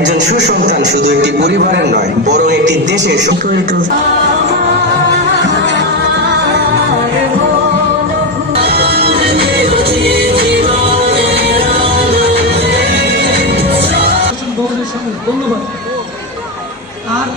একজন সুসন্তান শুধু একটি পরিবারের নয়, বরং একটি দেশের ধন্যবাদ। আর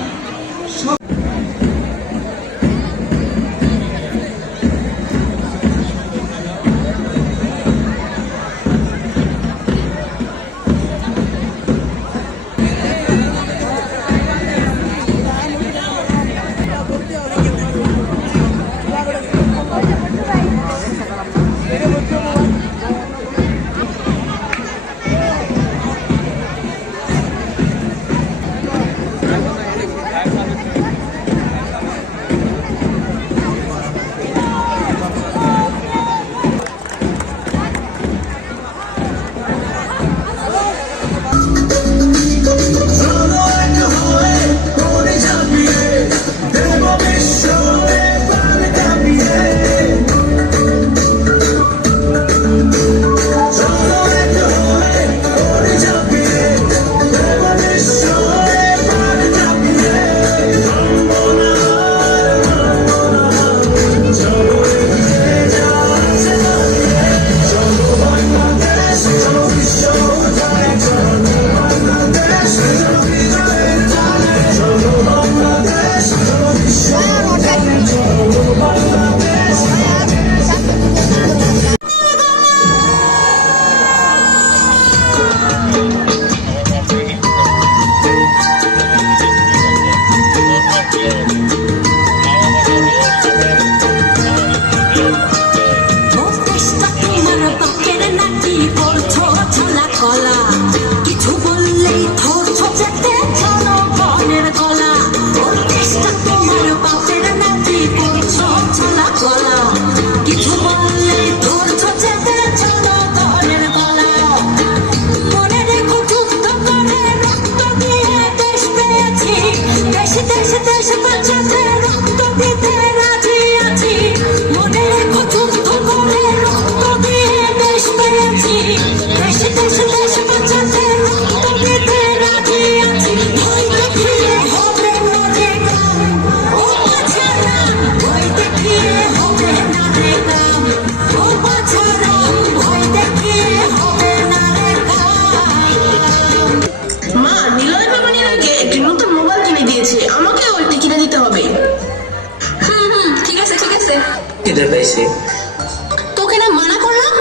তোকে না মানা করলাম,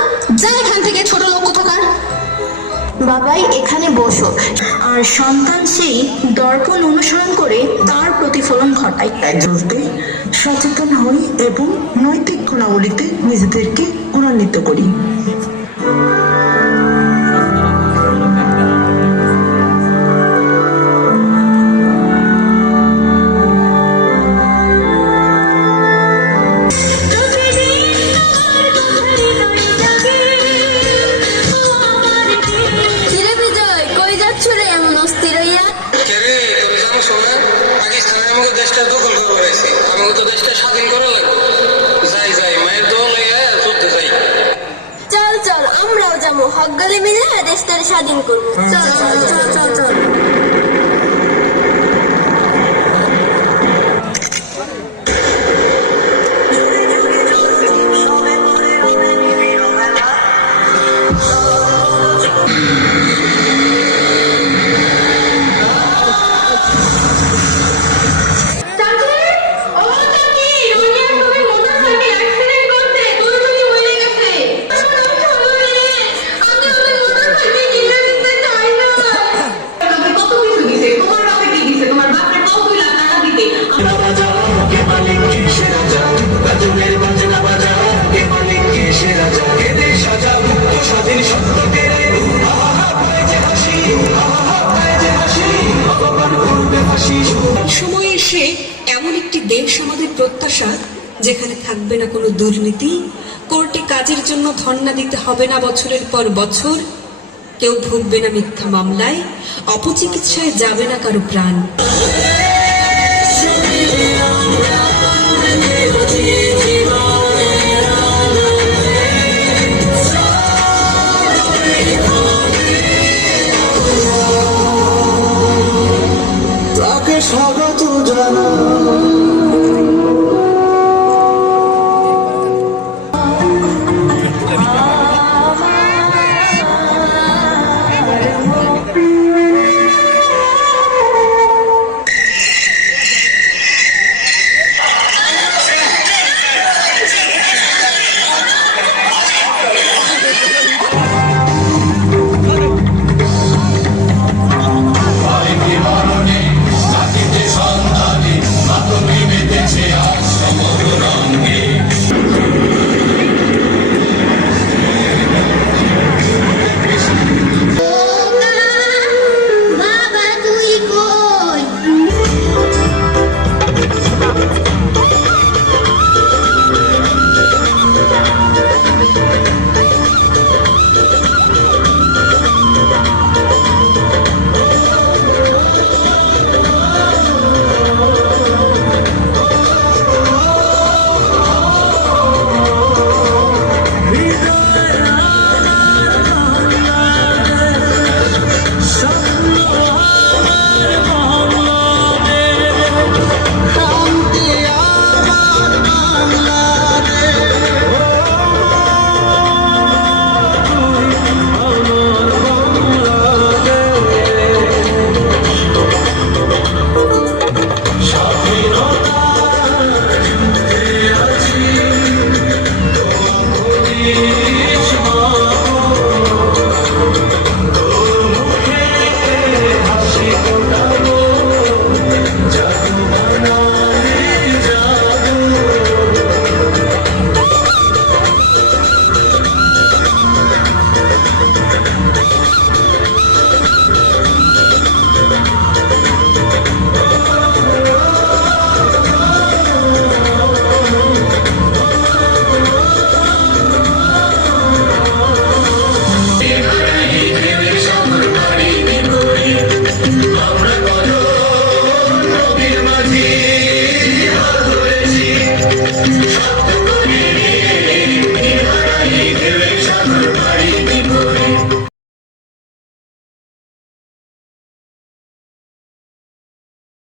যা এখান থেকে, ছোট লোক কোথাকার। বাবাই এখানে বসো, আর সন্তান সেই দর্পণ অনুসরণ করে তার প্রতিফলন ঘটায়। চলতে সচেতন হই এবং নৈতিক গুণাবলীতে নিজেদেরকে গুণান্বিত করি। চল চল, আমরাও যাবো, হকগলে মিলে দেশটার স্বাধীন করবো। চল চল চল চল চল। সময় এসে এমন একটি দেশ আমাদের প্রত্যাশা, যেখানে থাকবে না কোনো দুর্নীতি, কোর্টে কাজের জন্য ধর্ণা দিতে হবে না বছরের পর বছর, কেউ ভুগবে না মিথ্যা মামলায়, অপচিকিৎসায় যাবে না কারো প্রাণ। ধরেছি